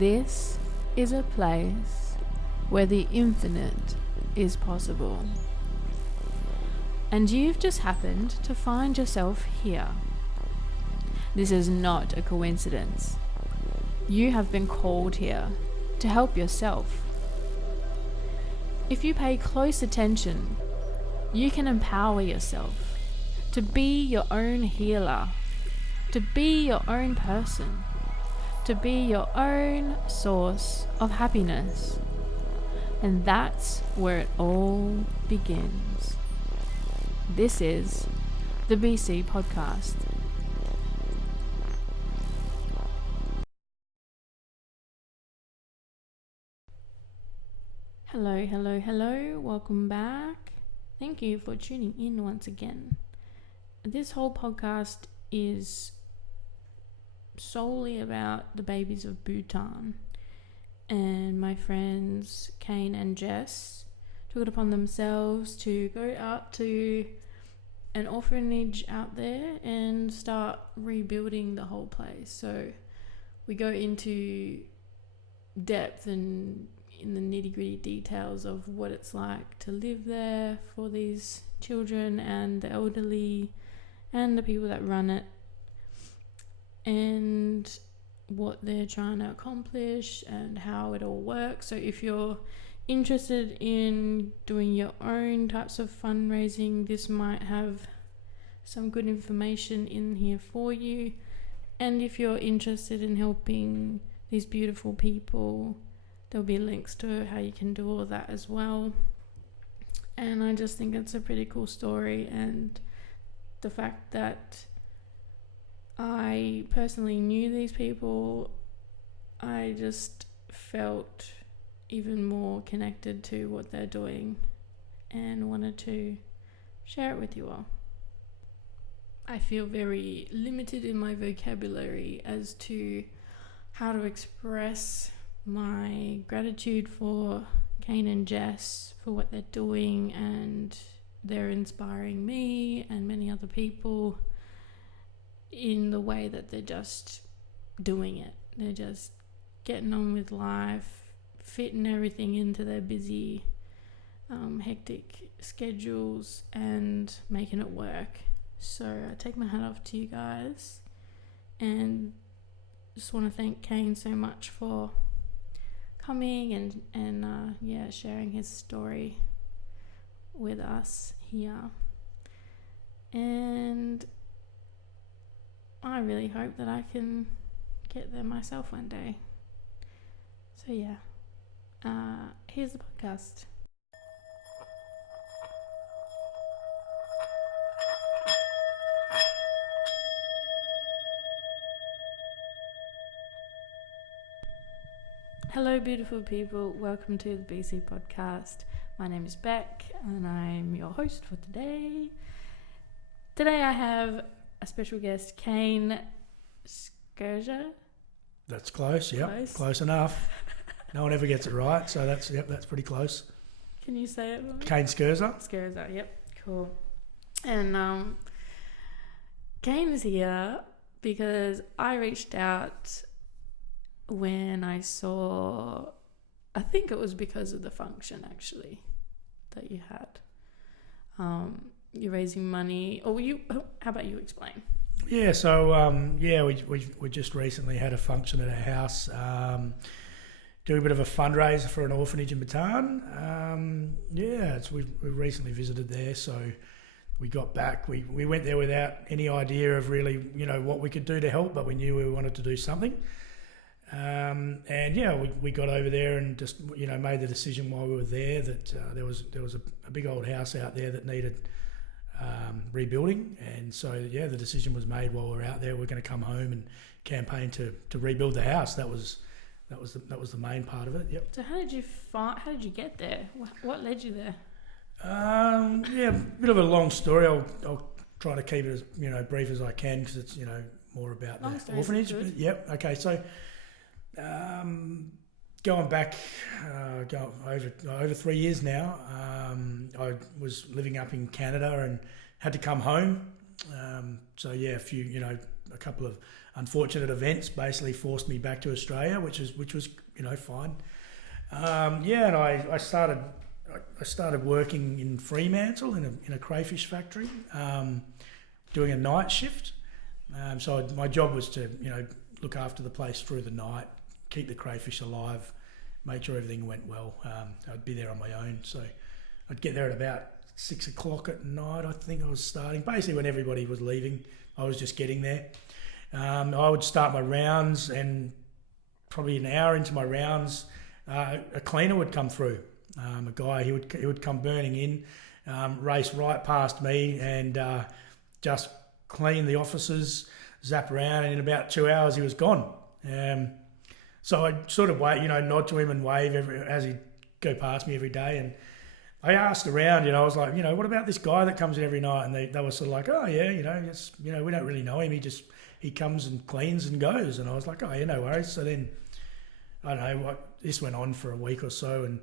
This is a place where the infinite is possible. And you've just happened to find yourself here. This is not a coincidence. You have been called here to help yourself. If you pay close attention, you can empower yourself to be your own healer, to be your own person, to be your own source of happiness. And that's where it all begins. This is the BC Podcast. Hello. Welcome back. Thank you for tuning in once again. This whole podcast is solely about the babies of Bhutan. And my friends Kane and Jess took it upon themselves to go out to an orphanage out there and start rebuilding the whole place. So we go into depth and in the nitty-gritty details of what it's like to live there for these children and the elderly and the people that run it, and what they're trying to accomplish and how it all works. So if you're interested in doing your own types of fundraising, this might have some good information in here for you. And if you're interested in helping these beautiful people, there'll be links to how you can do all that as well. And I just think it's a pretty cool story, and the fact that I personally knew these people, I just felt even more connected to what they're doing and wanted to share it with you all. I feel very limited in my vocabulary as to how to express my gratitude for Kane and Jess for what they're doing, and they're inspiring me and many other people in the way that they're just doing it. They're just getting on with life, fitting everything into their busy, hectic schedules and making it work. So I take my hat off to you guys, and just want to thank Kane so much for coming and sharing his story with us here. And I really hope that I can get there myself one day. So here's the podcast. Hello beautiful people, welcome to the BC Podcast. My name is Beck and I'm your host for today. Today I have a special guest, Kane Sgherza. That's close, close enough. No one ever gets it right, so that's pretty close. Can you say it for me? Kane Sgherza. Sgherza, yep, cool. And Kane is here because I reached out when I saw, I think it was because of the function actually that you had. You're raising money, or how about you explain? Yeah, so we just recently had a function at our house, doing a bit of a fundraiser for an orphanage in Bhutan. We recently visited there, so we got back. We went there without any idea of really, what we could do to help, but we knew we wanted to do something. We got over there and just made the decision while we were there that there was a big old house out there that needed rebuilding, and so the decision was made while we were out there. We're going to come home and campaign to rebuild the house. That was the main part of it. Yep. So how did you get there? What led you there? Bit of a long story. I'll try to keep it as brief as I can, because it's more about the orphanage. But, yep. Okay. So. Going back over 3 years now, I was living up in Canada and had to come home So yeah, a couple of unfortunate events basically forced me back to Australia, which was fine. And I started working in Fremantle in a crayfish factory, doing a night shift. So my job was to look after the place through the night, keep the crayfish alive, make sure everything went well. I'd be there on my own, so I'd get there at about 6 o'clock at night. I think I was starting. Basically, when everybody was leaving, I was just getting there. I would start my rounds, and probably an hour into my rounds, a cleaner would come through. A guy, he would come burning in, race right past me, and just clean the offices, zap around, and in about 2 hours he was gone. So I'd sort of wait, nod to him and wave as he'd go past me every day. And I asked around, I was like, what about this guy that comes in every night? And they were sort of like, oh yeah, we don't really know him. He comes and cleans and goes. And I was like, oh yeah, no worries. So then, I don't know, this went on for a week or so, and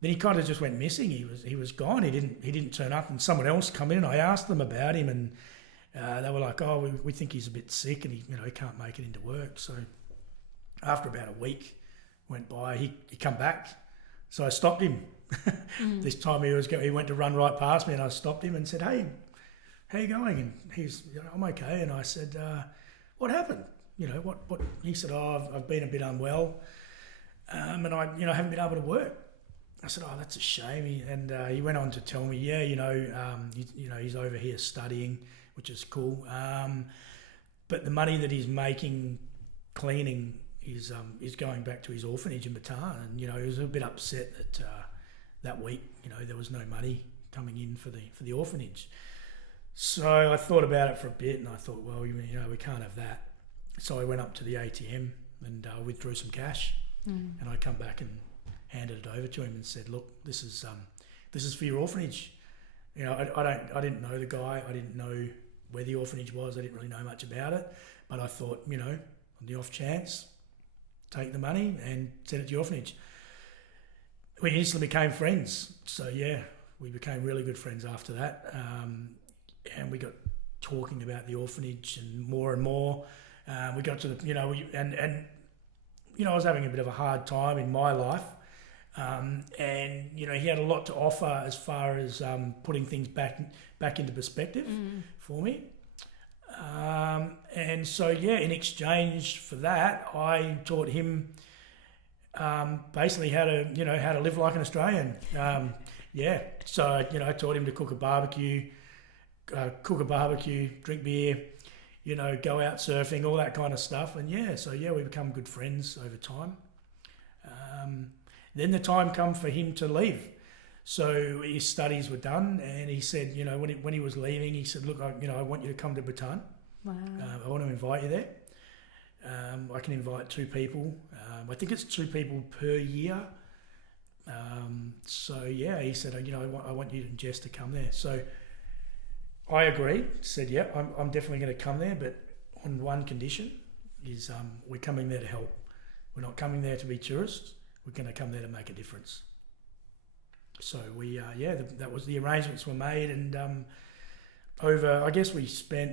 then he kind of just went missing. He was gone. He didn't turn up, and someone else come in. I asked them about him, and they were like, oh, we think he's a bit sick, and he can't make it into work. So after about a week went by, he come back. So I stopped him. This time he went to run right past me, and I stopped him and said, hey, how you going? And he's, I'm okay. And I said, what happened? What? He said, oh, I've been a bit unwell, and I, haven't been able to work. I said, oh, that's a shame. He went on to tell me, he's over here studying, which is cool. But the money that he's making cleaning is going back to his orphanage in Bhutan. And, he was a bit upset that that week, there was no money coming in for the orphanage. So I thought about it for a bit, and I thought, well, we can't have that. So I went up to the ATM and withdrew some cash, and I come back and handed it over to him and said, look, this is for your orphanage. I didn't know the guy. I didn't know where the orphanage was. I didn't really know much about it, but I thought, on the off chance, take the money and send it to your orphanage. We instantly became friends. So yeah, we became really good friends after that. And we got talking about the orphanage and more. We got to the, I was having a bit of a hard time in my life. And he had a lot to offer as far as putting things back into perspective for me. And so in exchange for that, I taught him basically how to live like an Australian. So I taught him to cook a barbecue, drink beer, go out surfing, all that kind of stuff. And we become good friends over time. Then the time come for him to leave. So his studies were done, and he said, when he was leaving, he said, look, I want you to come to Bhutan. Wow. I want to invite you there. I can invite 2 people. I think it's 2 people per year. He said, I want you and Jess to come there. So I agreed, said, yeah, I'm definitely going to come there, but on one condition is we're coming there to help. We're not coming there to be tourists. We're going to come there to make a difference. So that was the arrangements were made, and I guess we spent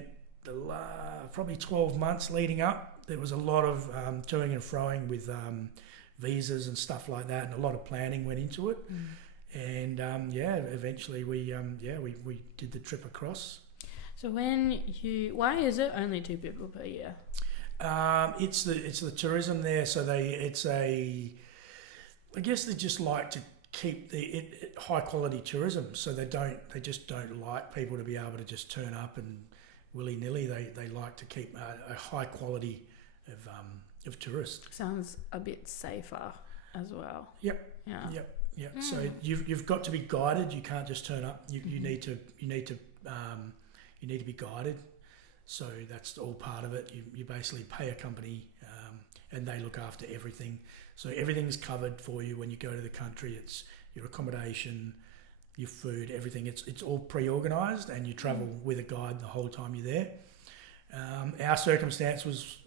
probably 12 months leading up. There was a lot of toing and froing with visas and stuff like that, and a lot of planning went into it. And eventually we did the trip across. So why is it only 2 people per year? It's the tourism there. So I guess they just like to keep the high quality tourism. So they just don't like people to be able to just turn up and willy nilly. They like to keep a high quality of tourists. Sounds a bit safer as well. Yep. Yeah. Yep. So you've got to be guided. You can't just turn up. You need to be guided. So that's all part of it. You basically pay a company, and they look after everything. So everything's covered for you when you go to the country. It's your accommodation, your food, everything. It's all pre-organised, and you travel with a guide the whole time you're there. Our circumstances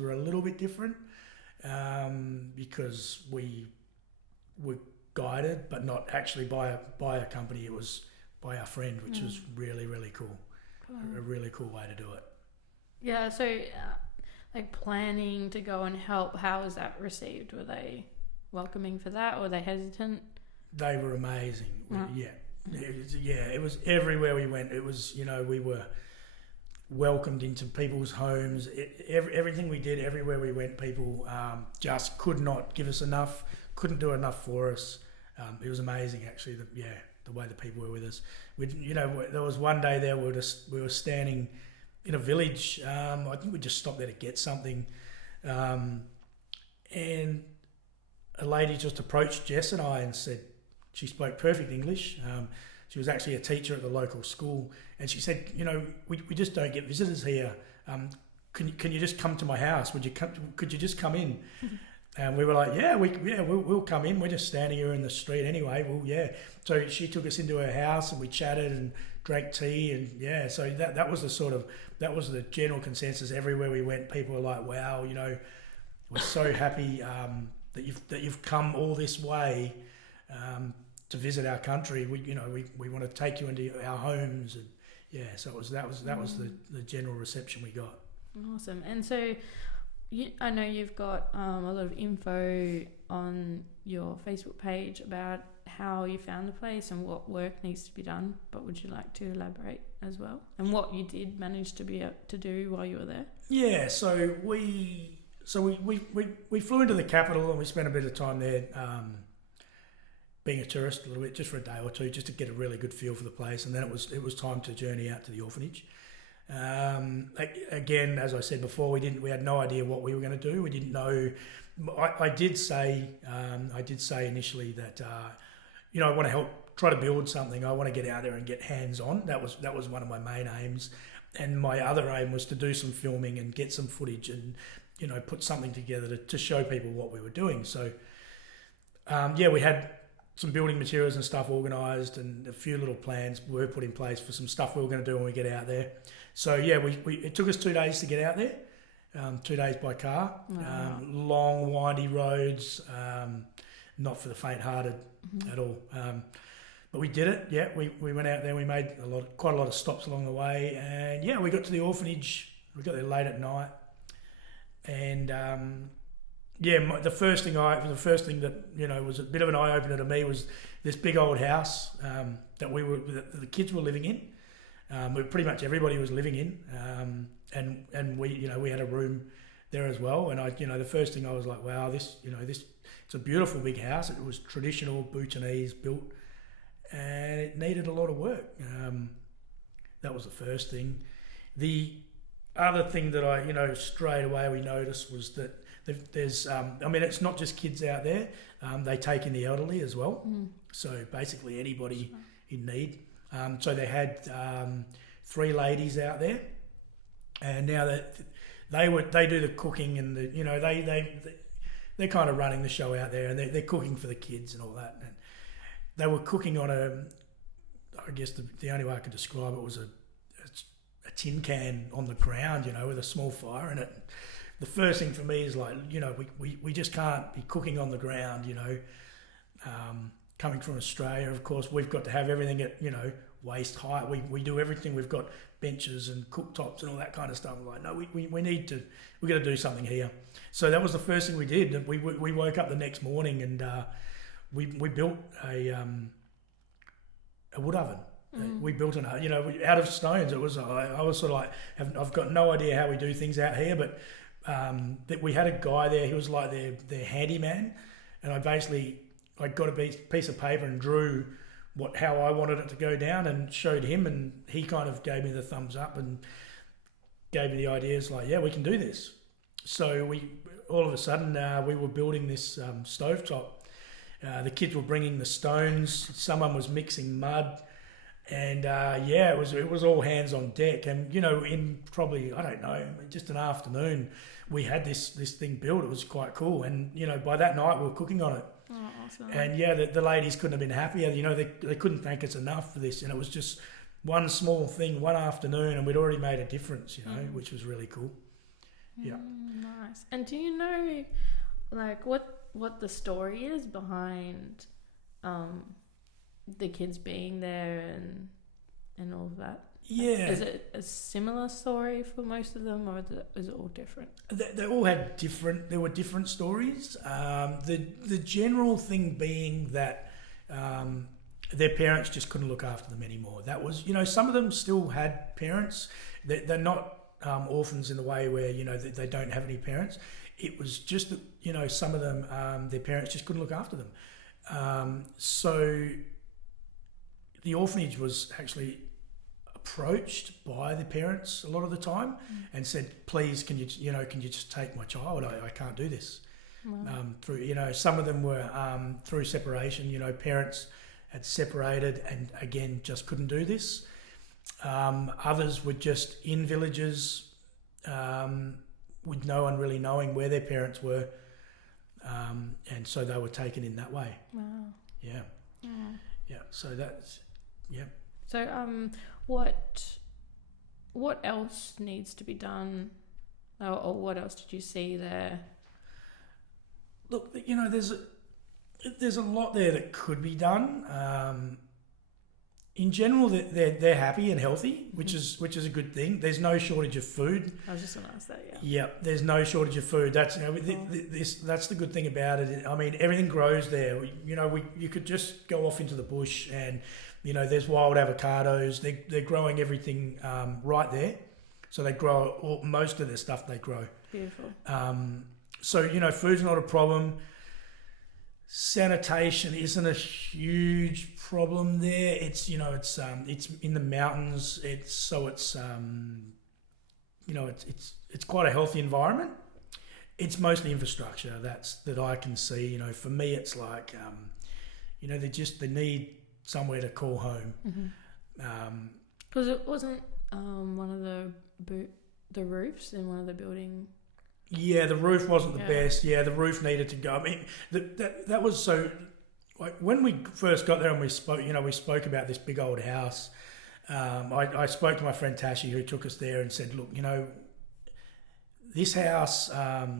were a little bit different because we were guided, but not actually by a company. It was by our friend, which was really, really cool. a really cool way to do it. Yeah, so like planning to go and help, how was that received? Were they welcoming for that, or were they hesitant? They were amazing. Oh. It was everywhere we went. It was, we were welcomed into people's homes. Everything we did, everywhere we went, people just could not give us enough, couldn't do enough for us. It was amazing, actually. The way the people were with us. There was one day there we were standing in a village. I think we just stopped there to get something, and a lady just approached Jess and I and said, she spoke perfect English. She was actually a teacher at the local school, and she said, we just don't get visitors here. Can you just come to my house? Could you just come in? And we were like, we'll come in. We're just standing here in the street anyway. Well, yeah. So she took us into her house and we chatted and drank tea, and so that was the general consensus everywhere we went. People were like, wow, we're so happy that you've come all this way to visit our country. We want to take you into our homes, and so that was the general reception we got. Awesome. And so I know you've got a lot of info on your Facebook page about how you found the place and what work needs to be done, but would you like to elaborate as well, and what you did manage to be able to do while you were there? Yeah, so we flew into the capital and we spent a bit of time there, being a tourist a little bit, just for a day or two, just to get a really good feel for the place, and then it was time to journey out to the orphanage. Again, as I said before, we had no idea what we were going to do. We didn't know. I did say initially that I want to help try to build something. I want to get out there and get hands on. That was one of my main aims, and my other aim was to do some filming and get some footage and put something together to show people what we were doing. So we had some building materials and stuff organised, and a few little plans were put in place for some stuff we were going to do when we get out there. So it took us 2 days to get out there, 2 days by car. Wow. Long, windy roads, not for the faint-hearted at all. But we did it. Yeah, we went out there. We made quite a lot of stops along the way, and we got to the orphanage. We got there late at night, and the first thing that was a bit of an eye opener to me was this big old house that the kids were living in. Pretty much everybody was living in, and we had a room there as well. And the first thing I was like, wow, this it's a beautiful big house. It was traditional Bhutanese built, and it needed a lot of work. That was the first thing. The other thing that I straight away we noticed was that there's it's not just kids out there. They take in the elderly as well. So basically anybody in need. So they had 3 ladies out there, and now that they do the cooking and they're kind of running the show out there, and they're cooking for the kids and all that. And they were cooking on I guess the only way I could describe it was a tin can on the ground, with a small fire in it. The first thing for me is like, we just can't be cooking on the ground, coming from Australia. Of course, we've got to have everything at, waist height. We do everything. We've got benches and cooktops and all that kind of stuff. We're like, no, we got to do something here. So that was the first thing we did. We woke up the next morning and we built a wood oven. We built out of stones. It was I was sort of like, I've got no idea how we do things out here, but that we had a guy there. He was like their handyman, and I got a piece of paper and drew how I wanted it to go down and showed him, and he kind of gave me the thumbs up and gave me the ideas like, yeah, we can do this. So we all of a sudden we were building this stovetop. The kids were bringing the stones. Someone was mixing mud. And it was all hands on deck, and in probably, I don't know, just an afternoon, we had this thing built. It was quite cool, and by that night we were cooking on it. Oh, awesome! And the ladies couldn't have been happier. They couldn't thank us enough for this, and it was just one small thing, one afternoon, and we'd already made a difference, which was really cool. Yeah. Nice. And do you know, like, what the story is behind the kids being there, and and all of that? Yeah. Is it a similar story for most of them, or is it all different? They all had different. There were different stories. The general thing being that their parents just couldn't look after them anymore. That was, some of them still had parents. They're not orphans in the way where they don't have any parents. It was just that some of them their parents just couldn't look after them. So the orphanage was actually approached by the parents a lot of the time and said, please, can you just take my child? I can't do this. Wow. Through some of them were through separation. Parents had separated and again just couldn't do this. Others were just in villages with no one really knowing where their parents were, and so they were taken in that way. Wow. Yeah. Yeah. Yeah. So that's So what else needs to be done, or what else did you see there? Look, there's a lot there that could be done. In general, they're happy and healthy, which is a good thing. There's no shortage of food. I was just going to ask that. Yeah. Yeah, there's no shortage of food. That's that's the good thing about it. I mean, everything grows there. You could just go off into the bush and there's wild avocados. They're growing everything right there, so they grow most of their stuff. They grow. Beautiful. So food's not a problem. Sanitation isn't a huge problem there. It's it's in the mountains. It's quite a healthy environment. It's mostly infrastructure that I can see. For me, it's like they need somewhere to call home. Because it wasn't one of the roofs in one of the building. Yeah, the roof wasn't the best. Yeah, the roof needed to go. I mean, that was so. Like when we first got there and we spoke about this big old house. I spoke to my friend Tashi who took us there and said, look, this house. What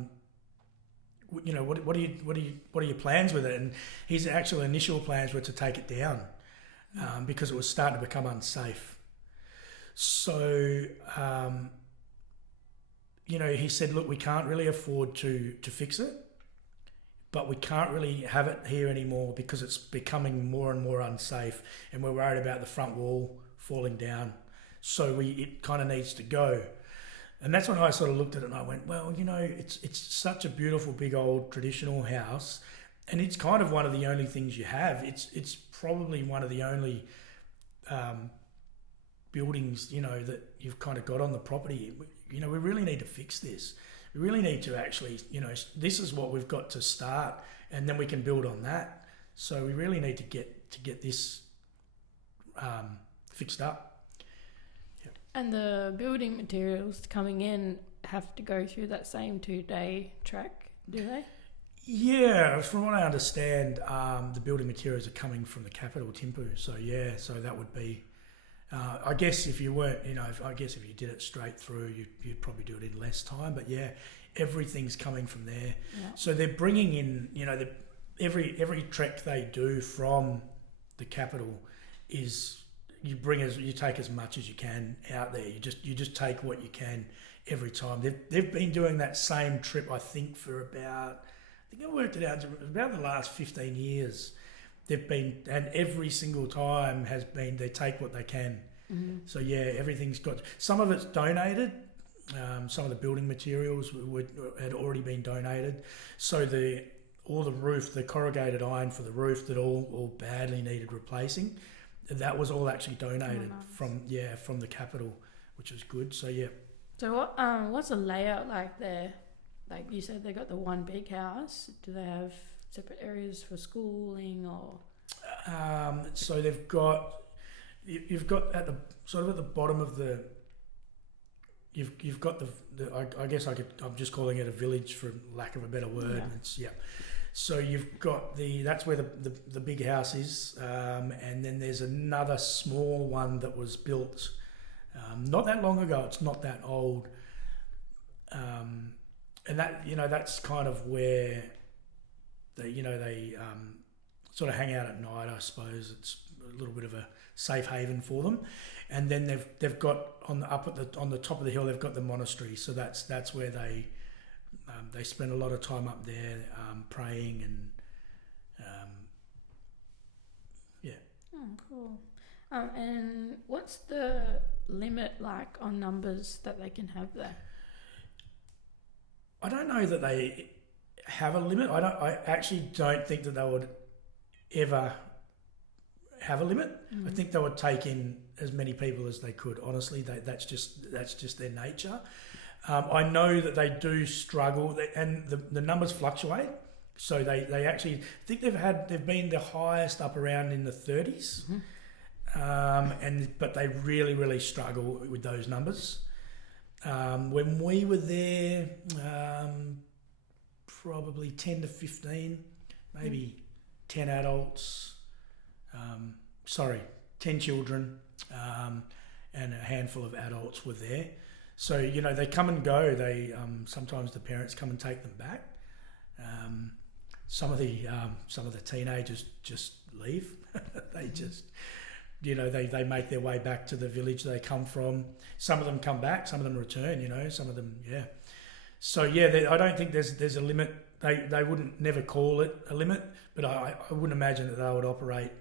are your plans with it? And his actual initial plans were to take it down because it was starting to become unsafe. So. He said, look, we can't really afford to fix it, but we can't really have it here anymore because it's becoming more and more unsafe and we're worried about the front wall falling down. So it kind of needs to go. And that's when I sort of looked at it and I went, well, it's such a beautiful, big old traditional house and it's kind of one of the only things you have. It's probably one of the only buildings, that you've kind of got on the property. We really need to fix this. We really need to actually, this is what we've got to start, and then we can build on that. So we really need to get this fixed up. Yep. And the building materials coming in have to go through that same 2-day track, do they? Yeah, from what I understand, the building materials are coming from the capital, Thimphu. So so that would be. I guess if you weren't, if you did it straight through, you'd probably do it in less time. But yeah, everything's coming from there. Yeah. So they're bringing in, every trek they do from the capital is you take as much as you can out there. You just take what you can every time. They've been doing that same trip, I think, for about, I worked it out, about the last 15 years. They've been, and every single time has been, they take what they can. Mm-hmm. So yeah, everything's got, some of it's donated. Some of the building materials had already been donated. So all the roof, the corrugated iron for the roof that all badly needed replacing, that was all actually donated from the capital, which was good. So yeah. So what's the layout like there? Like you said, they got the one big house. Do they have separate areas for schooling or? So you've got at the bottom of the. You've got the I guess I'm just calling it a village for lack of a better word. Yeah. So you've got that's where the big house is, and then there's another small one that was built not that long ago. It's not that old, and that's kind of where they sort of hang out at night. I suppose it's a little bit of a safe haven for them. And then they've got on the top of the hill, they've got the monastery. So that's where they spend a lot of time up there praying and yeah. Oh, cool. And what's the limit like on numbers that they can have there? I don't know that they have a limit. I actually don't think that they would ever have a limit. I think they would take in as many people as they could. Honestly, that's just their nature. I know that they do struggle, and the numbers fluctuate. So they actually think they've been the highest up around in the 30s, but they really struggle with those numbers. When we were there, probably 10 to 15, maybe 10 adults. 10 children, and a handful of adults were there. So they come and go. They sometimes the parents come and take them back. Some of the teenagers just leave. They just they make their way back to the village they come from. Some of them come back. Some of them return. Some of them So I don't think there's a limit. They wouldn't never call it a limit, but I wouldn't imagine that they would operate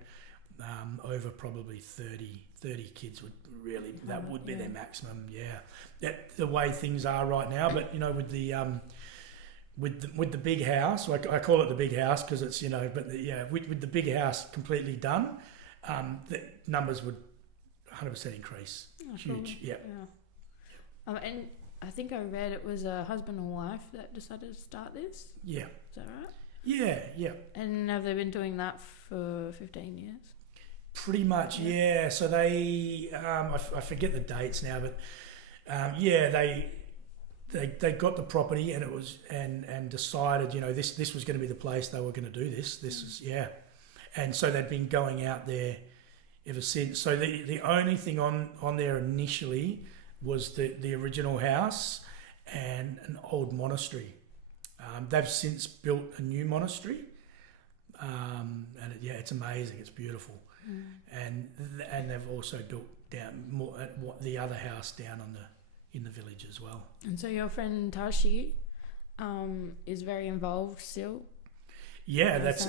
over probably 30 kids would really, that would be their maximum. The way things are right now. But with the big house, like I call it the big house because it's with the big house completely done, the numbers would 100% increase. Huge. Cool. And I think I read it was a husband and wife that decided to start this. Is that right? Yeah. And have they been doing that for 15 years? Pretty much, yeah. So they, I forget the dates now, but they got the property and it was and decided, this was going to be the place they were going to do this. This is and so they'd been going out there ever since. So the only thing on there initially was the original house and an old monastery. They've since built a new monastery, and it's amazing. It's beautiful. And they've also built down more the other house down in the village as well. And so your friend Tashi is very involved still. Yeah, it's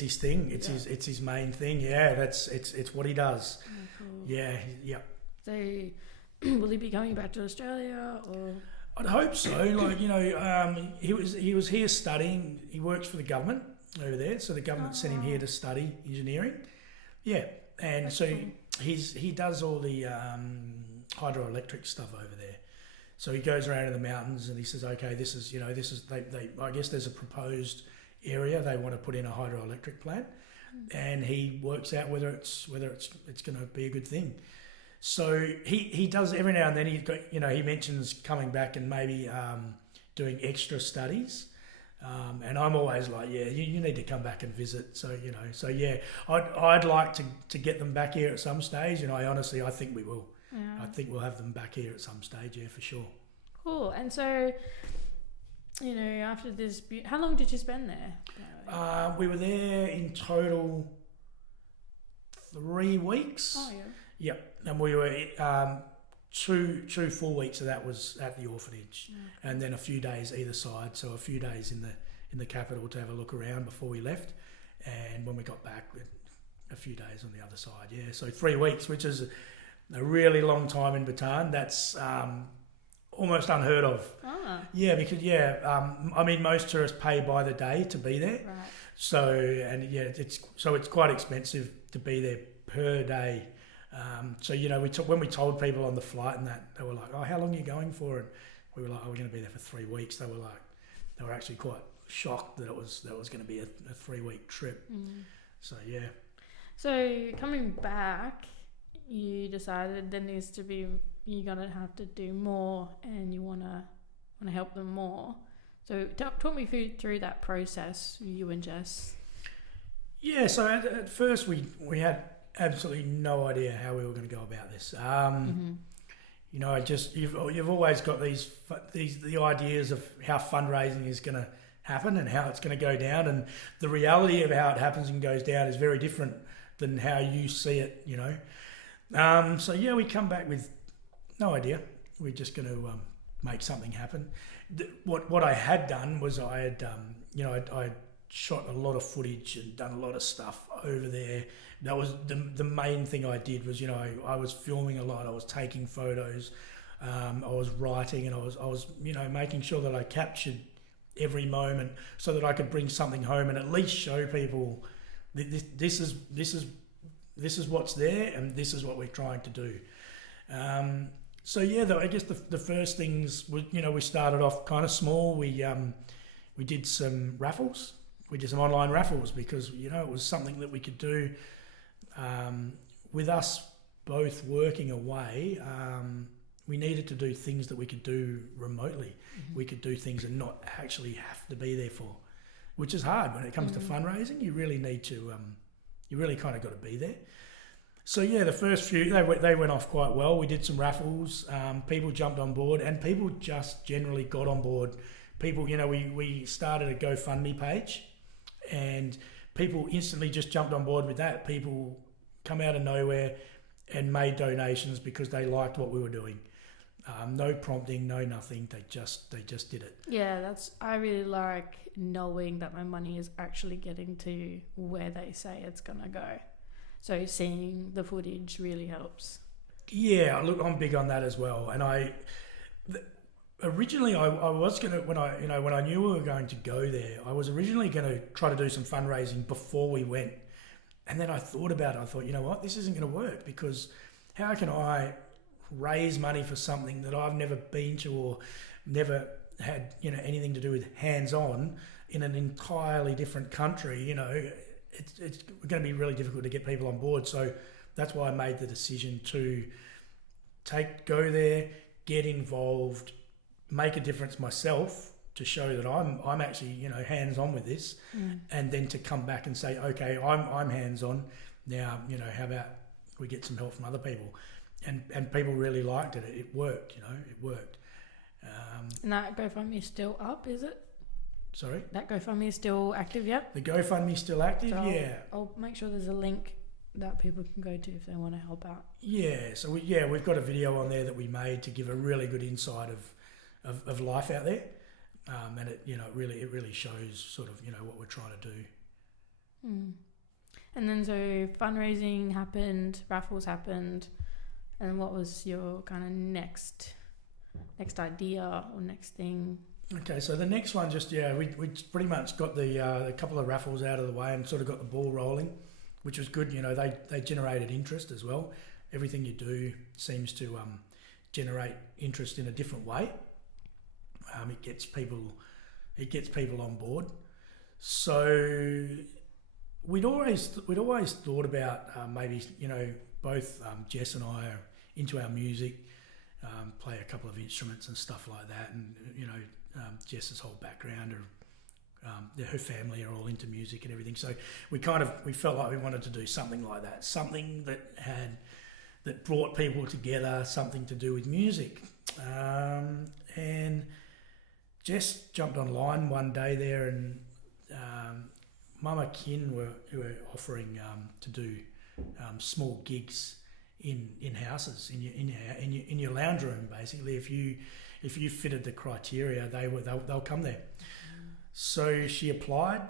his thing. It's his main thing. Yeah, it's what he does. Oh, cool. Yeah. So will he be coming back to Australia or? I'd hope so. He was here studying. He works for the government over there, so the government sent him here to study engineering. Yeah, and that's so cool. He does all the hydroelectric stuff over there. So he goes around in the mountains and he says, okay, this is they I guess there's a proposed area they want to put in a hydroelectric plant, and he works out whether it's going to be a good thing. So he does every now and then. He mentions coming back and maybe doing extra studies. And I'm always like, you need to come back and visit. So, I'd like to get them back here at some stage. And I think we will. Yeah. I think we'll have them back here at some stage, for sure. Cool. And so, after this, how long did you spend there? We were there in total 3 weeks. Oh, yeah. Yep. And we were, 2 full weeks of that was at the orphanage, and then a few days either side. So a few days in the capital to have a look around before we left, and when we got back, a few days on the other side. Yeah, so 3 weeks, which is a really long time in Bhutan. That's almost unheard of. Ah. Yeah, because most tourists pay by the day to be there. Right. So it's quite expensive to be there per day. When we told people on the flight and that, they were like, "Oh, how long are you going for?" And we were like, "Oh, we're going to be there for 3 weeks." They were actually quite shocked that it was going to be a 3-week trip. So yeah. So coming back, you decided you're gonna have to do more, and you wanna help them more. So talk me through that process, you and Jess. Yeah. So at first we had absolutely no idea how we were going to go about this. You've always got the ideas of how fundraising is going to happen and how it's going to go down, and the reality of how it happens and goes down is very different than how you see it, you know. So yeah, we come back with no idea. We're just going to make something happen. What I had done was I had I shot a lot of footage and done a lot of stuff over there. That was the main thing I did was, I was filming a lot. I was taking photos. I was writing, and I was making sure that I captured every moment so that I could bring something home and at least show people this is what's there and this is what we're trying to do. So yeah, I guess the first things were, we started off kind of small. We did some raffles. We did some online raffles because it was something that we could do. With us both working away, we needed to do things that we could do remotely. Mm-hmm. We could do things and not actually have to be there for, which is hard when it comes to fundraising. You really need to, you really kind of got to be there. So yeah, the first few, they went off quite well. We did some raffles, people jumped on board, and people just generally got on board. People, we started a GoFundMe page, and people instantly just jumped on board with that. People come out of nowhere and made donations because they liked what we were doing. No prompting, no nothing. They just did it. Yeah, I really like knowing that my money is actually getting to where they say it's gonna go. So seeing the footage really helps. Yeah, look, I'm big on that as well. And originally I was gonna, when I knew we were going to go there, I was originally going to try to do some fundraising before we went. And then I thought about it. I thought, you know what, this isn't going to work, because how can I raise money for something that I've never been to or never had, anything to do with hands-on in an entirely different country? It's going to be really difficult to get people on board. So that's why I made the decision to go there, get involved, make a difference myself to show that I'm actually, hands-on with this, and then to come back and say, okay, I'm hands-on now. How about we get some help from other people? And people really liked it. It worked. It worked. And that GoFundMe is still up, is it? Sorry? That GoFundMe is still active, yep? The GoFundMe is still active, so yeah. I'll make sure there's a link that people can go to if they want to help out. Yeah, so we've got a video on there that we made to give a really good insight of life out there. And it really shows sort of, what we're trying to do. And then so fundraising happened, raffles happened, and what was your kind of next idea or next thing? Okay, so the next one, we pretty much got the couple of raffles out of the way and sort of got the ball rolling, which was good. They generated interest as well. Everything you do seems to generate interest in a different way. It gets people on board. So we'd always thought about maybe both Jess and I are into our music, play a couple of instruments and stuff like that, and Jess's whole background, her family are all into music and everything. So we felt like we wanted to do something like that, something that brought people together, something to do with music, and Jess jumped online one day there, and Mama Kin who were offering to do small gigs in houses in your lounge room. Basically, if you fitted the criteria, they'll come there. So she applied,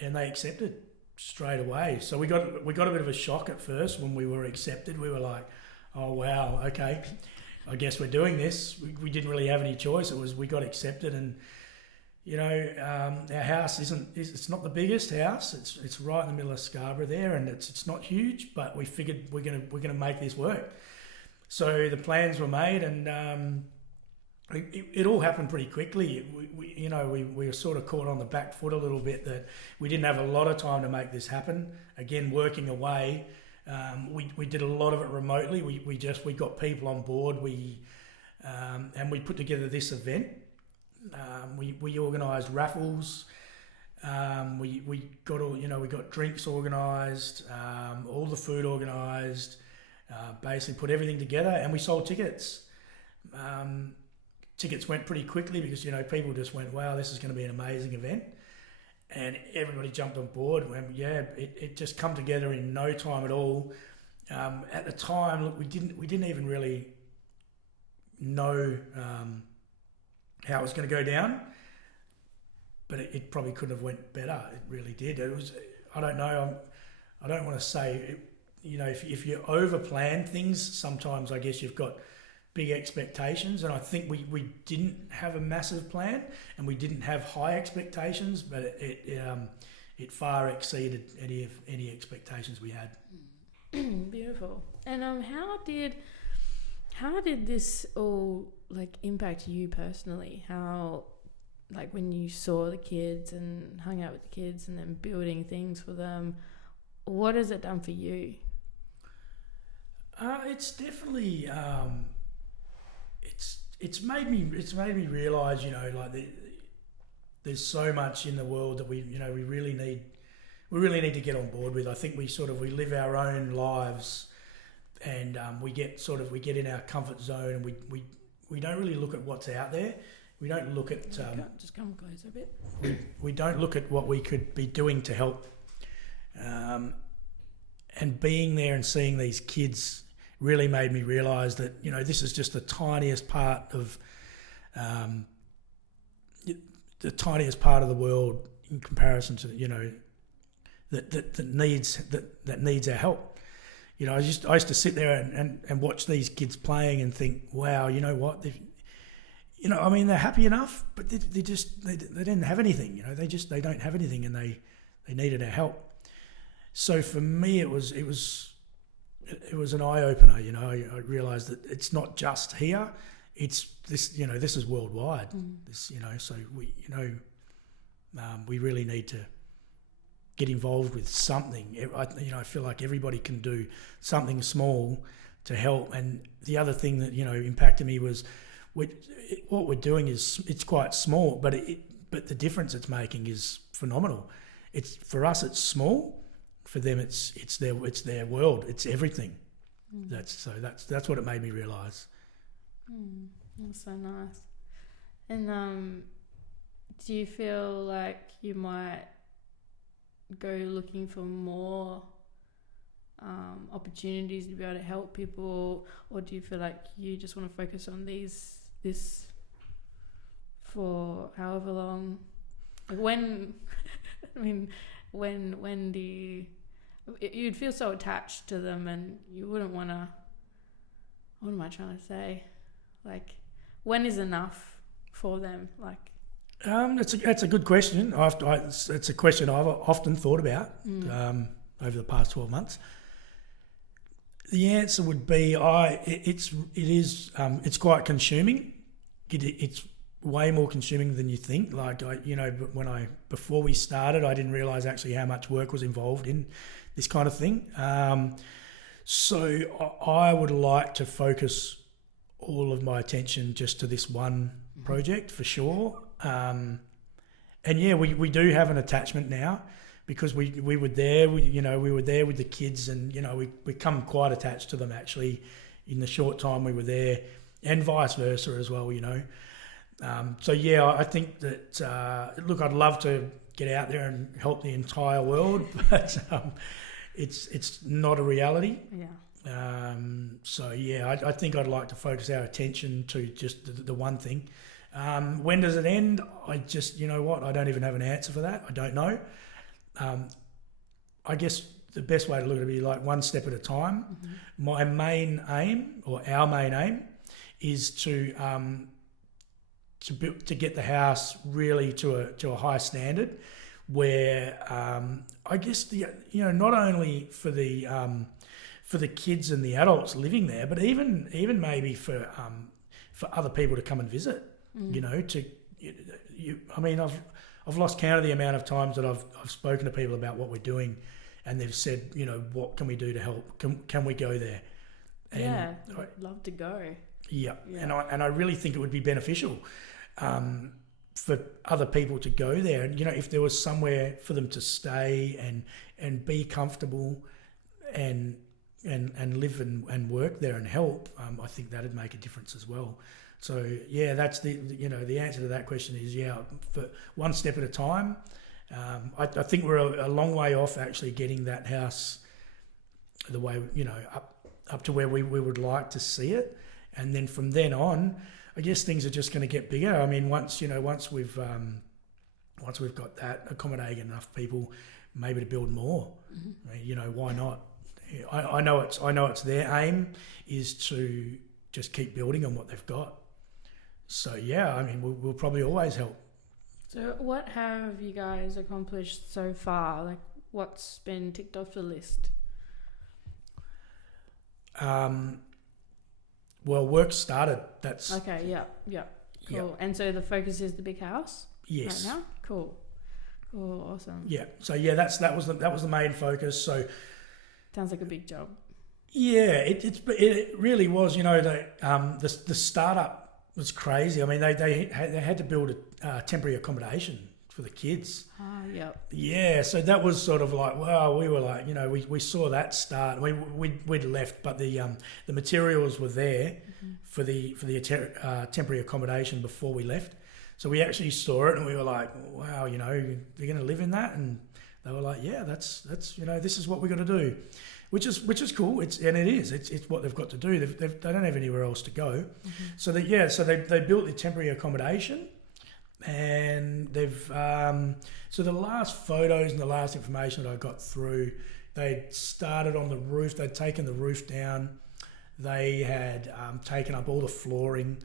and they accepted straight away. So we got a bit of a shock at first when we were accepted. We were like, oh wow, okay, I guess we're doing this. We didn't really have any choice. We got accepted, and our house it's not the biggest house. It's right in the middle of Scarborough there, and it's not huge, but we figured we're gonna make this work. So the plans were made, and it all happened pretty quickly. We were sort of caught on the back foot a little bit, that we didn't have a lot of time to make this happen. Again, working away. We did a lot of it remotely. We got people on board. And we put together this event. We organised raffles. We got drinks organised. All the food organised. Basically put everything together, and we sold tickets. Tickets went pretty quickly because people just went, wow, this is going to be an amazing event. and everybody jumped on board. And it just come together in no time at all. At the time, look, we didn't even really know how it was going to go down, but it probably couldn't have went better. It really did. It was, I don't know. I don't want to say, if you over plan things, sometimes I guess you've got big expectations, and I think we didn't have a massive plan and we didn't have high expectations, but it far exceeded any expectations we had. Beautiful. And how did this all impact you personally? How when you saw the kids and hung out with the kids and then building things for them, what has it done for you? It's definitely it's made me realise, there's so much in the world that we really need to get on board with. I think we live our own lives, and we get in our comfort zone, and we don't really look at what's out there. We don't look at just come close a bit. We don't look at what we could be doing to help. And being there and seeing these kids really made me realise that this is just the tiniest part of the world in comparison to that needs our help. I used to sit there and watch these kids playing and think, wow, you know what? They're happy enough, but they didn't have anything. They don't have anything, and they needed our help. So for me, it was an eye opener. I realised that it's not just here; it's this. This is worldwide. This, so we really need to get involved with something. I feel like everybody can do something small to help. And the other thing that impacted me was what we're doing is it's quite small, but the difference it's making is phenomenal. It's for us, it's small. For them, it's their world. It's everything. That's what it made me realise. That's so nice. And do you feel like you might go looking for more opportunities to be able to help people, or do you feel like you just want to focus on this for however long? When do you? You'd feel so attached to them, and you wouldn't want to. What am I trying to say? When is enough for them? That's a good question. It's a question I've often thought about over the past 12 months. The answer would be it's quite consuming. It's way more consuming than you think. Before we started, I didn't realise actually how much work was involved in this kind of thing. So I would like to focus all of my attention just to this one project for sure. And we do have an attachment now, because we were there. We were there with the kids, and we become quite attached to them actually in the short time we were there, and vice versa as well. I think that look, I'd love to get out there and help the entire world, but it's not a reality. Yeah. I think I'd like to focus our attention to just the one thing. When does it end? I just, I don't even have an answer for that. I don't know. I guess the best way to look at it would be one step at a time. Mm-hmm. My main aim, or our main aim, is to get the house really to a high standard, where I guess not only for the kids and the adults living there, but even maybe for other people to come and visit. I've lost count of the amount of times that I've spoken to people about what we're doing, and they've said, what can we do to help? Can we go there? And I'd love to go. Yeah. And I really think it would be beneficial for other people to go there. And if there was somewhere for them to stay and be comfortable and live and work there and help, I think that'd make a difference as well. So that's the answer to that question is for one step at a time. I think we're a long way off actually getting that house the way, up to where we would like to see it. And then from then on, I guess things are just going to get bigger. I mean, once we've got that, accommodating enough people, maybe to build more. I mean, why not? I know it's their aim is to just keep building on what they've got. So yeah, I mean, we'll probably always help. So what have you guys accomplished so far? Like, what's been ticked off the list? Well, work started. That's okay. Yeah. Cool. Yep. And so the focus is the big house. Yes. Right now. Cool. Awesome. Yeah. So yeah, that was the main focus. So sounds like a big job. yeah, it really was. The startup was crazy. I mean, they had to build a temporary accommodation for the kids. Yep. Yeah, so that was sort of like, wow, we were like, we saw that start. We'd left, but the materials were there for the temporary accommodation before we left. So we actually saw it and we were like, wow, you're going to live in that? And they were like, yeah, that's this is what we're going to do, which is cool. It's what they've got to do. They don't have anywhere else to go. So they built the temporary accommodation. And they've so the last photos and the last information that I got through, they'd started on the roof. They'd taken the roof down. They had taken up all the flooring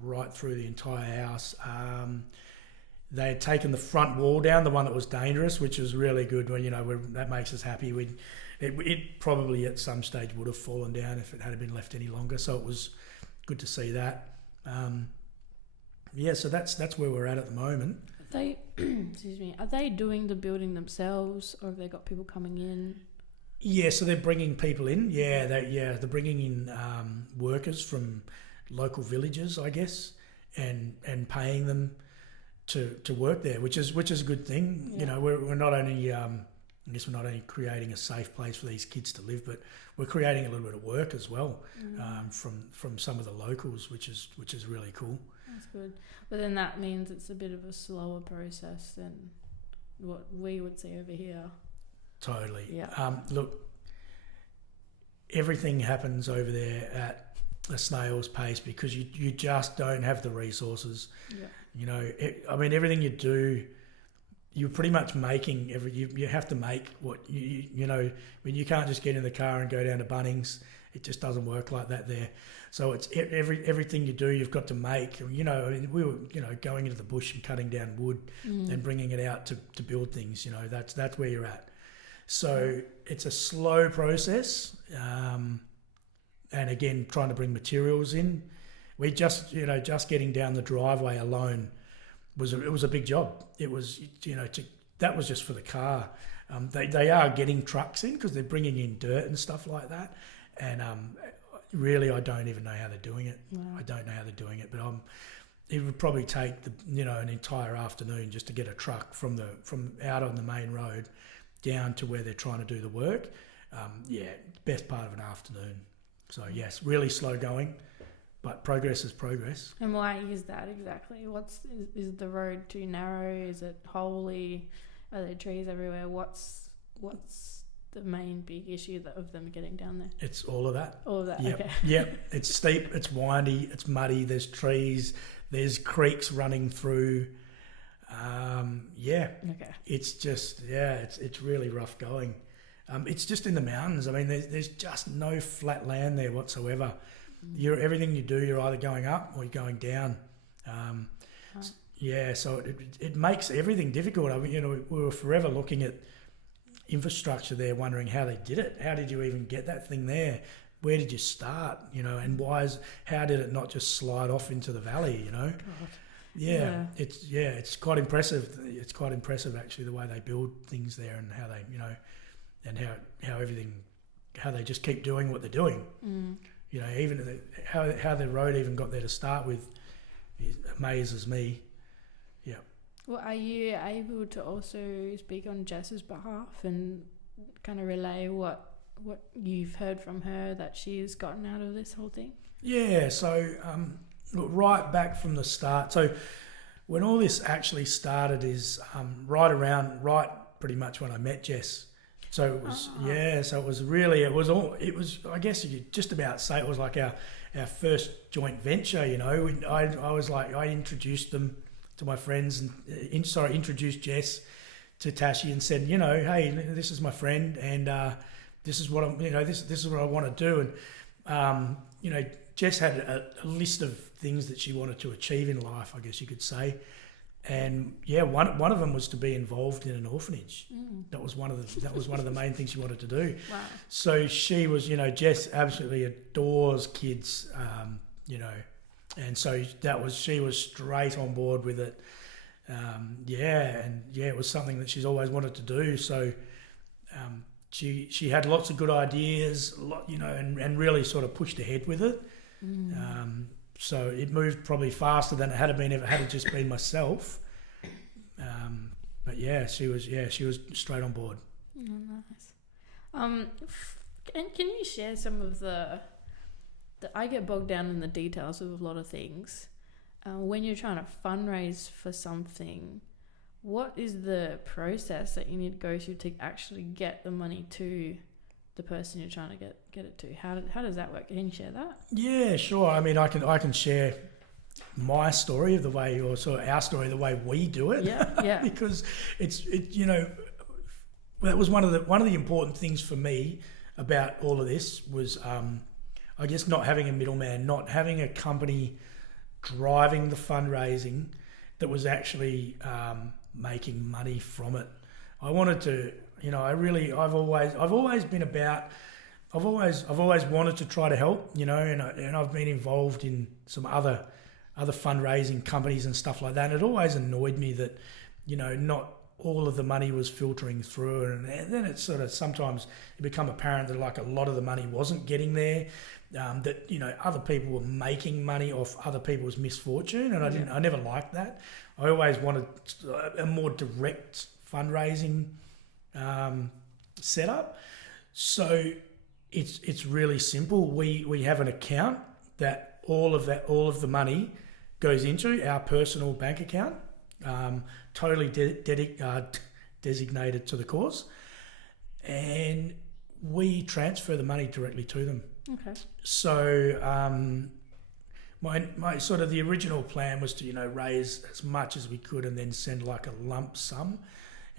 right through the entire house. They had taken the front wall down, the one that was dangerous, which was really good. When that makes us happy. It probably at some stage would have fallen down if it had been left any longer. So it was good to see that. Yeah, so that's where we're at the moment. Are they doing the building themselves, or have they got people coming in? Yeah, so they're bringing people in. Yeah, they're bringing in workers from local villages, I guess, and paying them to work there, which is a good thing. Yeah. We're not only we're not only creating a safe place for these kids to live, but we're creating a little bit of work as well from some of the locals, which is really cool. That's good. But then that means it's a bit of a slower process than what we would see over here. Totally. Yeah. Look, everything happens over there at a snail's pace because you just don't have the resources. Yeah. Everything you do, you're pretty much making you have to make what you can't just get in the car and go down to Bunnings. It just doesn't work like that there. So it's everything you do, you've got to make. We were going into the bush and cutting down wood and bringing it out to build things. That's where you're at. So it's a slow process, and again trying to bring materials in. We just getting down the driveway alone was a big job. It was that was just for the car. They are getting trucks in because they're bringing in dirt and stuff like that, and really I don't even know how they're doing it. Wow. I don't know how they're doing it, but it would probably take an entire afternoon just to get a truck from out on the main road down to where they're trying to do the work. Best part of an afternoon. So yes, really slow going, but progress is progress. And why is that exactly? Is the road too narrow? Is it holy? Are there trees everywhere? What's the main big issue of them getting down there? It's all of that. All of that. Yep. Okay. Yep. It's steep. It's windy. It's muddy. There's trees. There's creeks running through. Okay. It's just it's really rough going. It's just in the mountains. I mean, there's just no flat land there whatsoever. Everything you do, you're either going up or you're going down. So it makes everything difficult. I mean, we were forever looking at infrastructure there, wondering how they did it. How did you even get that thing there? Where did you start? And how did it not just slide off into the valley? God. Yeah, it's quite impressive. It's quite impressive actually the way they build things there and how they and how they just keep doing what they're doing. Even how the road even got there to start with amazes me. Yeah. Well, are you able to also speak on Jess's behalf and kind of relay what you've heard from her that she's gotten out of this whole thing? Yeah. So right back from the start. So when all this actually started is right pretty much when I met Jess. So it was so it was I guess you could just about say it was like our first joint venture. I introduced them to my friends and introduced Jess to Tashi and said, hey, this is my friend and this is what I'm this is what I want to do. And Jess had a list of things that she wanted to achieve in life, I guess you could say. And one of them was to be involved in an orphanage. That was one of the main things she wanted to do. Wow. So she was, Jess absolutely adores kids, and so she was straight on board with it. It was something that she's always wanted to do. So she had lots of good ideas, and really sort of pushed ahead with it. So it moved probably faster than it had been if it had just been myself. She was straight on board. Oh, nice. Can you share some of the I get bogged down in the details of a lot of things. When you're trying to fundraise for something, what is the process that you need to go through to actually get the money to the person you're trying to get it to? How does that work? Can you share that? Yeah, sure. I mean, I can share my story of the way, or sort of our story, the way we do it. Yeah. Because that was one of the important things for me about all of this was, I guess, not having a middleman, not having a company driving the fundraising that was actually making money from it. I wanted to. I've always wanted to try to help, and I've been involved in some other fundraising companies and stuff like that. And it always annoyed me that, not all of the money was filtering through, and then it sort of sometimes it become apparent that like a lot of the money wasn't getting there. That other people were making money off other people's misfortune, and I never liked that. I always wanted a more direct fundraising setup. So it's really simple. We have an account that all of the money goes into our personal bank account, totally designated to the cause, and we transfer the money directly to them. Okay. So my sort of the original plan was to raise as much as we could and then send like a lump sum.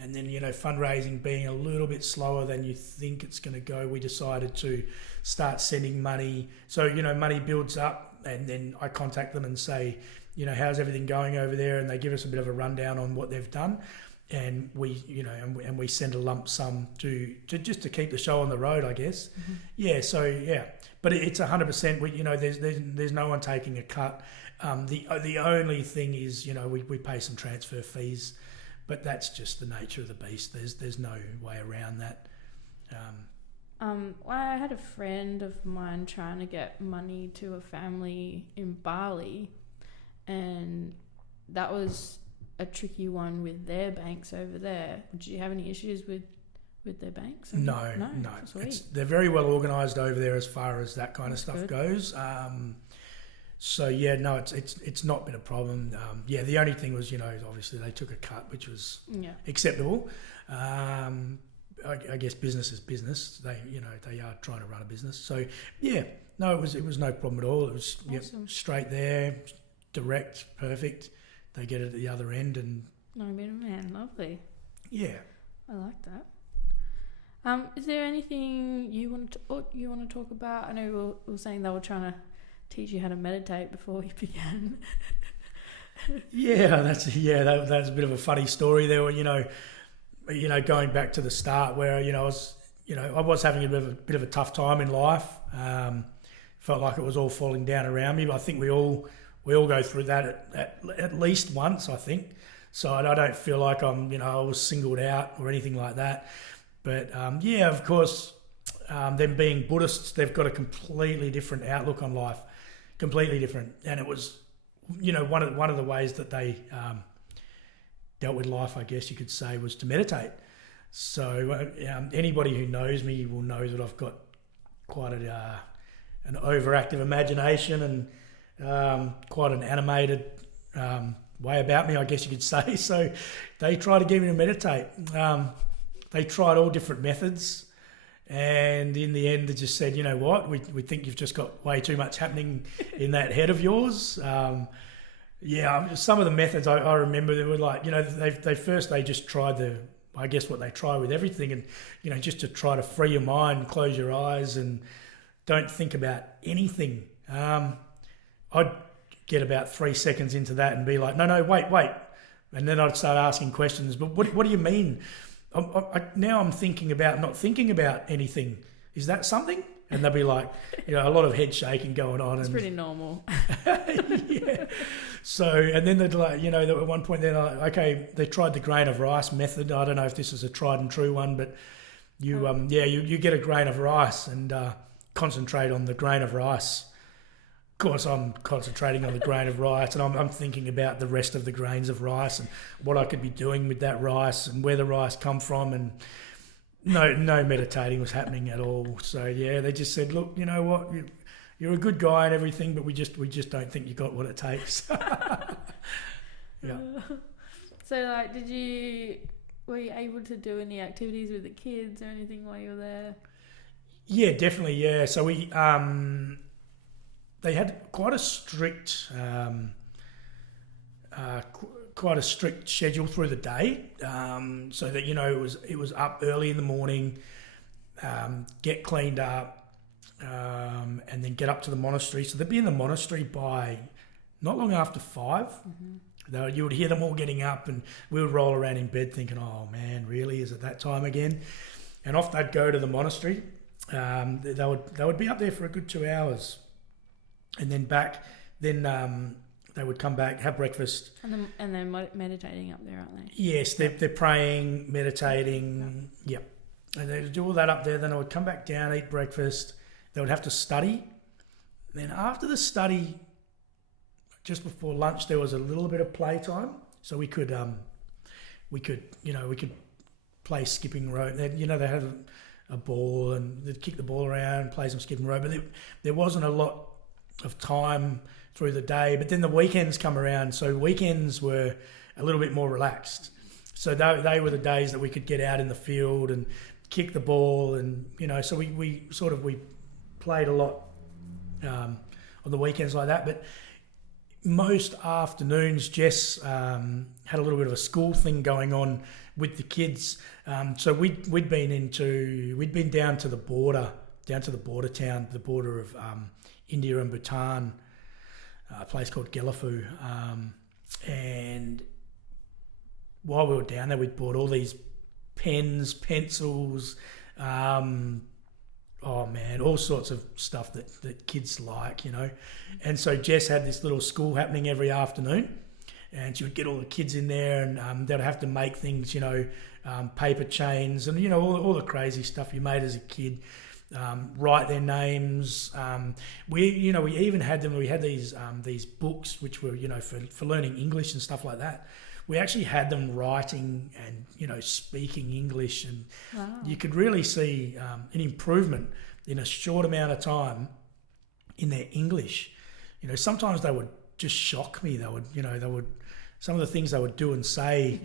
And then, fundraising being a little bit slower than you think it's going to go, we decided to start sending money. So, money builds up, and then I contact them and say, how's everything going over there? And they give us a bit of a rundown on what they've done. And we, and we send a lump sum to just to keep the show on the road, I guess. Mm-hmm. Yeah. So, yeah, but it's 100%, there's no one taking a cut. The only thing is, we pay some transfer fees. But that's just the nature of the beast. There's no way around that. I had a friend of mine trying to get money to a family in Bali, and that was a tricky one with their banks over there. Did you have any issues with their banks? No. They're very well organised over there as far as that kind of stuff goes. So it's not been a problem. The only thing was, obviously they took a cut, which was acceptable. I guess business is business. They are trying to run a business. So it was no problem at all. It was awesome. Straight there, direct, perfect. They get it at the other end, and no middleman, lovely. Yeah, I like that. Is there anything you want to talk about? I know we were saying they were trying to teach you how to meditate before we began. That's a bit of a funny story there. Going back to the start where I was having a bit of a tough time in life. Felt like it was all falling down around me. But I think we all go through that at least once, I think. So I don't feel like I was singled out or anything like that. But of course, them being Buddhists, they've got a completely different outlook on life. Completely different, and it was, one of the ways that they dealt with life, I guess you could say, was to meditate. So anybody who knows me will know that I've got quite an overactive imagination and quite an animated way about me, I guess you could say. So they tried to get me to meditate. They tried all different methods. And in the end, they just said, you know what, we think you've just got way too much happening in that head of yours. Some of the methods I remember, they were like, you know, they just tried I guess what they try with everything, and, you know, just to try to free your mind, close your eyes and don't think about anything. I'd get about 3 seconds into that and be like, no, wait. And then I'd start asking questions, but what do you mean? Now I'm thinking about not thinking about anything. Is that something? And they'll be like, you know, a lot of head shaking going on. It's pretty normal. Yeah. So, and then they'd like, you know, at one point they're like, okay, they tried the grain of rice method. I don't know if this is a tried and true one, but you get a grain of rice and concentrate on the grain of rice. Of course, I'm concentrating on the grain of rice, and I'm thinking about the rest of the grains of rice and what I could be doing with that rice and where the rice come from, and no meditating was happening at all. So yeah, they just said, look, you know what, you're a good guy and everything, but we just don't think you got what it takes. Yeah. So like, were you able to do any activities with the kids or anything while you were there? Yeah, definitely. Yeah. So they had quite a strict schedule through the day, so that, you know, it was up early in the morning, get cleaned up, and then get up to the monastery. So they'd be in the monastery by not long after 5. Mm-hmm. You would hear them all getting up, and we would roll around in bed thinking, oh man, really, is it that time again? And off they'd go to the monastery. They would be up there for a good 2 hours. And then back, they would come back, have breakfast. And then meditating up there, aren't they? Yes, they're praying, meditating, yep. And they'd do all that up there. Then I would come back down, eat breakfast. They would have to study. Then after the study, just before lunch, there was a little bit of playtime. So we could play skipping rope. They had a ball and they'd kick the ball around and play some skipping rope. But there wasn't a lot of time through the day, but then the weekends come around, so weekends were a little bit more relaxed. So they were the days that we could get out in the field and kick the ball, and, you know, so we played a lot on the weekends like that. But most afternoons, Jess had a little bit of a school thing going on with the kids. So we'd been down to the border town, the border of India and Bhutan, a place called Gelafu. And while we were down there, we'd bought all these pens, pencils, all sorts of stuff that kids like, you know. And so Jess had this little school happening every afternoon, and she would get all the kids in there, and they'd have to make things, you know, paper chains and, you know, all the crazy stuff you made as a kid. Write their names. We even had them. We had these books which were, you know, for learning English and stuff like that. We actually had them writing and, you know, speaking English, and wow. You could really see an improvement in a short amount of time in their English. You know, sometimes they would just shock me. They would some of the things they would do and say.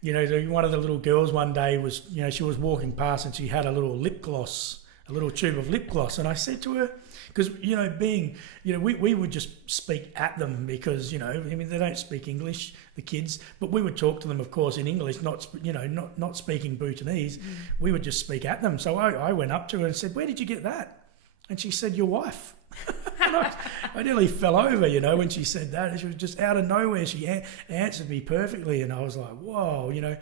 You know, one of the little girls one day was, you know, she was walking past and she had a little lip gloss. A little tube of lip gloss, and I said to her, because, you know, we would just speak at them because, you know, I mean, they don't speak English, the kids, but we would talk to them, of course, in English, not speaking Bhutanese. We would just speak at them. So I went up to her and said, "Where did you get that?" And she said, "Your wife." And I nearly fell over, you know, when she said that. She was just out of nowhere. She answered me perfectly, and I was like, "Whoa!" You know,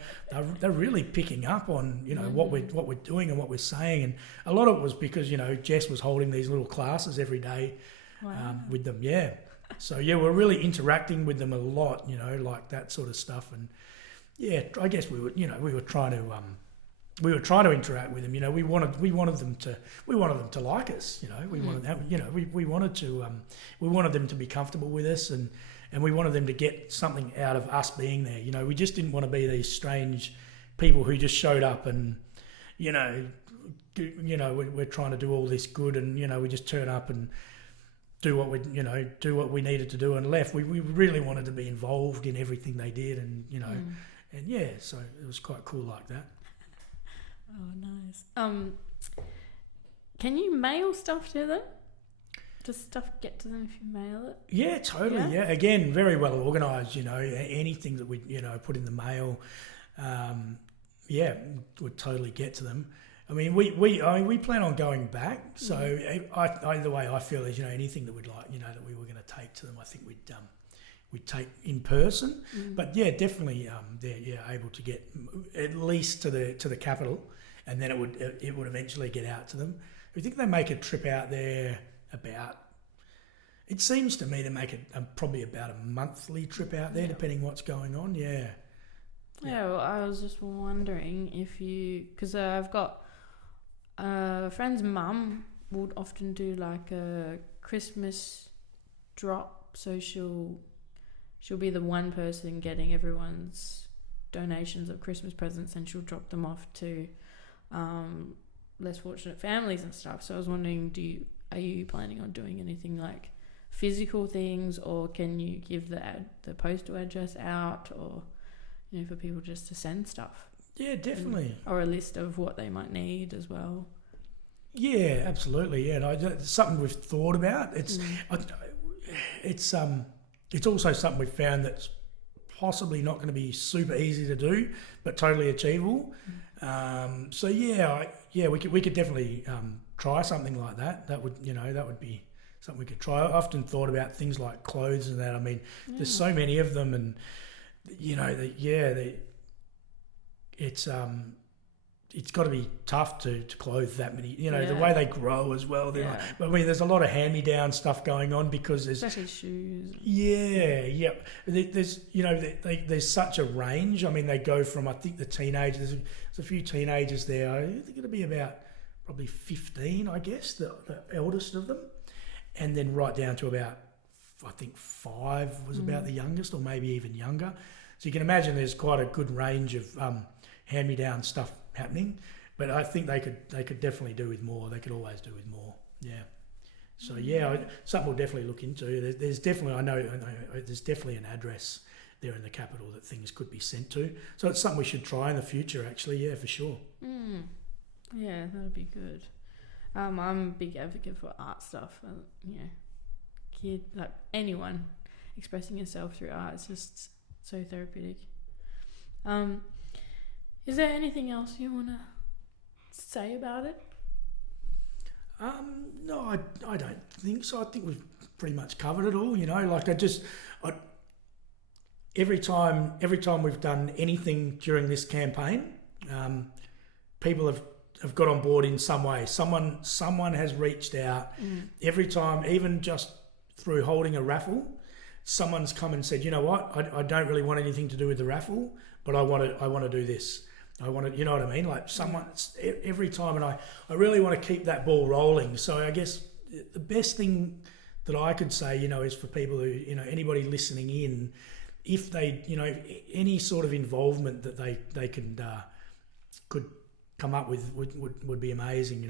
they're really picking up on, you know, what we're doing and what we're saying. And a lot of it was because, you know, Jess was holding these little classes every day. Wow. With them. Yeah. So yeah, we're really interacting with them a lot, you know, like that sort of stuff. And yeah, I guess we were trying to interact with them. You know, we wanted them to like us. You know, we wanted them to be comfortable with us, and we wanted them to get something out of us being there. You know, we just didn't want to be these strange people who just showed up and, we're trying to do all this good, and, you know, we just turn up and do what we needed to do and left. We really wanted to be involved in everything they did, and and yeah, so it was quite cool like that. Oh, nice. Can you mail stuff to them? Does stuff get to them if you mail it? Yeah, totally. Yeah, again, very well organised. Anything that we put in the mail, would totally get to them. I mean, we plan on going back. So either way, I feel as anything that we'd like, that we were going to take to them, I think we'd take in person. But yeah, definitely, they're able to get at least to the capital, and then it would eventually get out to them. I think they make a trip out there about. It seems to me to make it probably about a monthly trip out there, depending what's going on. Yeah. Yeah, well, I was just wondering if because I've got a friend's mum would often do like a Christmas drop, so she'll be the one person getting everyone's donations of Christmas presents, and she'll drop them off to less fortunate families and stuff. So I was wondering, are you planning on doing anything like physical things, or can you give the postal address out, or for people just to send stuff? Yeah, definitely. Or a list of what they might need as well. Yeah, absolutely. Yeah, it's something we've thought about. It's also something we've found that's possibly not going to be super easy to do, but totally achievable. So we could definitely try something like that. That would be something we could try. I often thought about things like clothes and that. I mean, there's so many of them, and it's got to be tough to clothe that many. The way they grow as well. I mean, there's a lot of hand-me-down stuff going on because there's especially shoes. Yeah. There's such a range. I mean, they go from, I think the teenagers. There's a few teenagers there. I think it'll be about probably 15, I guess, the eldest of them, and then right down to about, I think 5 was about the youngest, or maybe even younger. So you can imagine there's quite a good range of hand-me-down stuff happening, but I think they could definitely do with more. They could always do with more. Yeah. So something we'll definitely look into. There's definitely, I know there's definitely an address there in the capital that things could be sent to. So it's something we should try in the future, actually. Yeah, for sure. Yeah, that would be good. I'm a big advocate for art stuff. Like anyone expressing yourself through art is just so therapeutic. Is there anything else you want to say about it? No, I don't think so. I think we've pretty much covered it all. Every time we've done anything during this campaign, people have got on board in some way. Someone has reached out. Every time, even just through holding a raffle, someone's come and said, you know what, I don't really want anything to do with the raffle, but I want to do this. I want to, you know what I mean? Like someone every time, and I really want to keep that ball rolling. So I guess the best thing that I could say, is for people who, anybody listening in, if they, any sort of involvement that they could come up with would be amazing.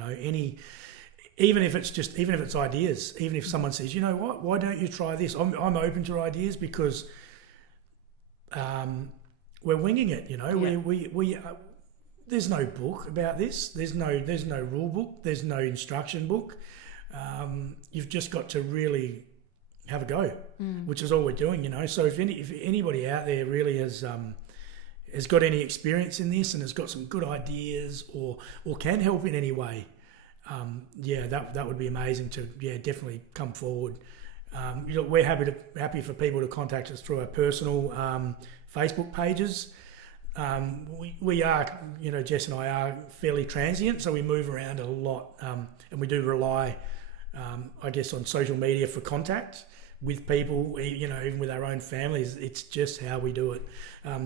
Even if it's ideas, even if someone says, you know what, why don't you try this? I'm open to ideas because we're winging it. We there's no book about this. There's no rule book. There's no instruction book. You've just got to really have a go, which is all we're doing. So if anybody out there really has got any experience in this and has got some good ideas or can help in any way, that would be amazing to definitely come forward. We're happy for people to contact us through our personal Facebook pages. We are, Jess and I are fairly transient, so we move around a lot, and we do rely, I guess, on social media for contact with people, even with our own families. It's just how we do it.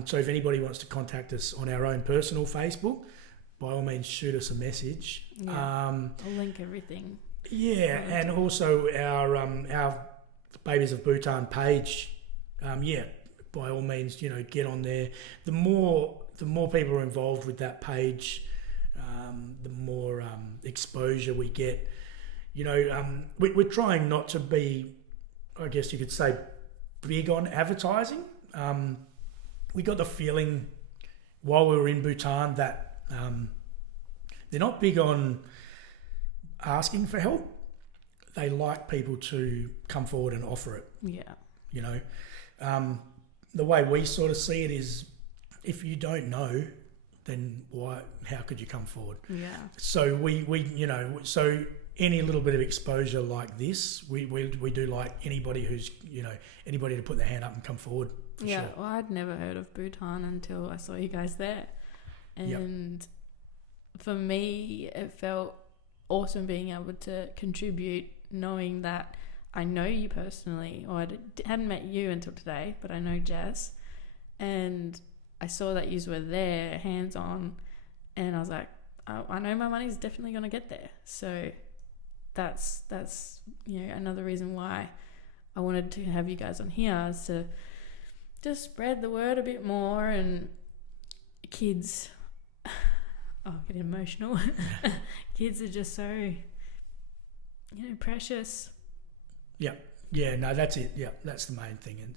So if anybody wants to contact us on our own personal Facebook, by all means, shoot us a message. I'll link everything. Yeah, and also our Babies of Bhutan page. By all means, get on there. The more people are involved with that page, the more exposure we get. we're trying not to be, I guess you could say, big on advertising. We got the feeling while we were in Bhutan that they're not big on asking for help. They like people to come forward and offer it. Yeah. The way we sort of see it is, if you don't know, then how could you come forward? Yeah. So so any little bit of exposure like this, we do like anybody who's, anybody to put their hand up and come forward. Yeah, sure. well, I'd never heard of Bhutan until I saw you guys there. And for me, it felt awesome being able to contribute, knowing that I know you personally, or I hadn't met you until today, but I know Jess. And I saw that you were there, hands-on, and I was like, I know my money's definitely going to get there. So that's another reason why I wanted to have you guys on here, is to just spread the word a bit more. And kids, I get emotional. Kids are just so precious. Yeah, no, that's it. Yeah, that's the main thing. And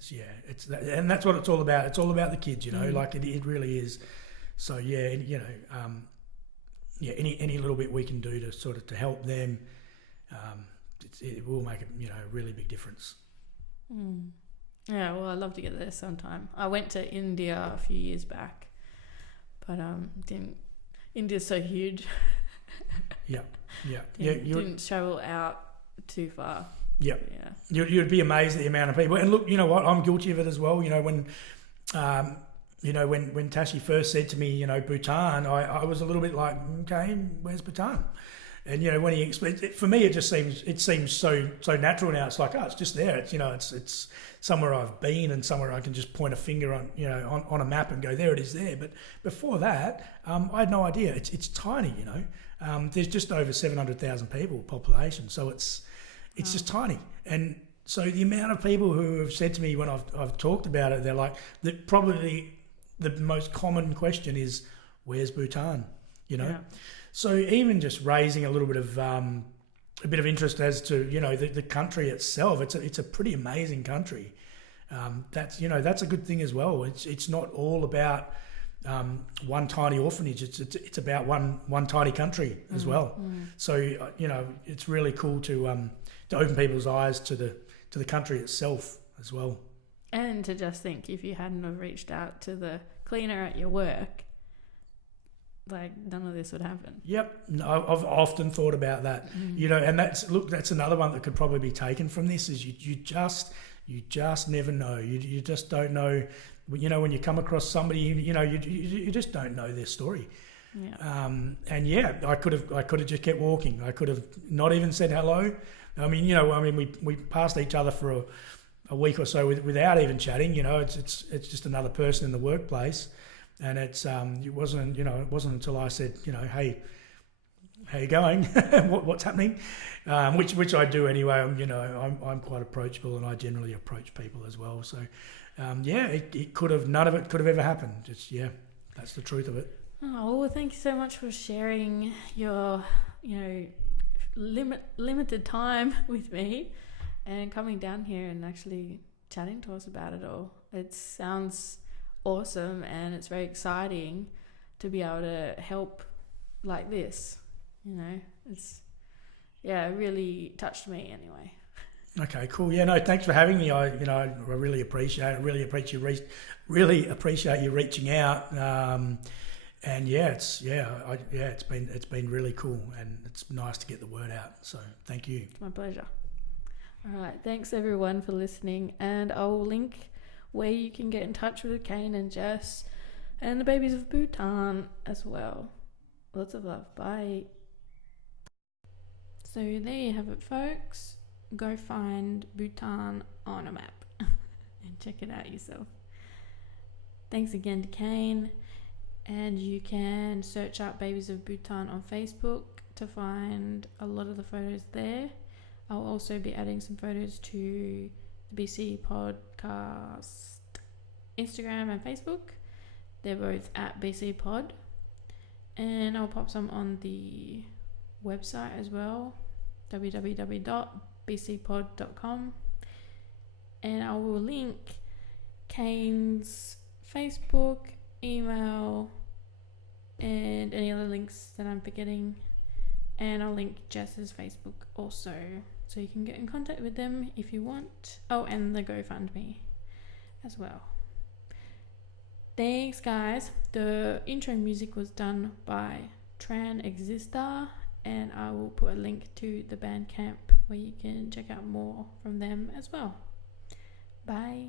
that's what it's all about. It's all about the kids, like it really is. So any little bit we can do to sort of to help them, it will make a really big difference. Yeah, well, I'd love to get there sometime. I went to India a few years back, but didn't. India's so huge. Didn't travel out too far. Yeah. You'd be amazed at the amount of people. And look, you know what? I'm guilty of it as well. When Tashi first said to me, Bhutan, I was a little bit like, okay, where's Bhutan? And when he explained it, for me, it seems so natural now. It's like, it's just there. It's somewhere I've been and somewhere I can just point a finger on, on a map and go, there it is there. But before that, I had no idea. It's tiny, There's just over 700,000 people population, so it's just tiny. And so the amount of people who have said to me when I've talked about it, they're like, probably the most common question is, where's Bhutan? Yeah. So even just raising a little bit of interest as to the country itself, it's a pretty amazing country. That's a good thing as well. It's not all about one tiny orphanage. It's about one tiny country as well. So it's really cool to open people's eyes to the country itself as well. And to just think, if you hadn't have reached out to the cleaner at your work, like none of this would happen. Yep. No, I've often thought about that. And that's another one that could probably be taken from this, is you just never know. You just don't know. When you come across somebody, you just don't know their story. Yeah. I could have just kept walking. I could have not even said hello. We passed each other for a week or so without even chatting. It's just another person in the workplace. And it wasn't until I said, hey, how you going? What's happening? Which I do anyway. I'm quite approachable, and I generally approach people as well. So, none of it could have ever happened. That's the truth of it. Oh, well, thank you so much for sharing your, limited time with me, and coming down here and actually chatting to us about it all. It sounds awesome, and it's very exciting to be able to help like this. It really touched me anyway. Okay, cool. Yeah, no, thanks for having me. I really appreciate it. Really appreciate you reaching out. It's been really cool, and it's nice to get the word out. So thank you. It's my pleasure. All right, thanks everyone for listening, and I will link where you can get in touch with Kane and Jess and the babies of Bhutan as well. Lots of love. Bye. So there you have it, folks. Go find Bhutan on a map and check it out yourself. Thanks again to Kane, and you can search up Babies of Bhutan on Facebook to find a lot of the photos there. I'll also be adding some photos to the BC Podcast Instagram and Facebook. They're both at BC Pod, and I'll pop some on the website as well. www.bcpod.com, and I will link Kane's Facebook, email, and any other links that I'm forgetting. And I'll link Jess's Facebook also, so you can get in contact with them if you want. Oh, and the GoFundMe as well. Thanks, guys. The intro music was done by Kane Sgherza, and I will put a link to the Bandcamp where you can check out more from them as well. Bye.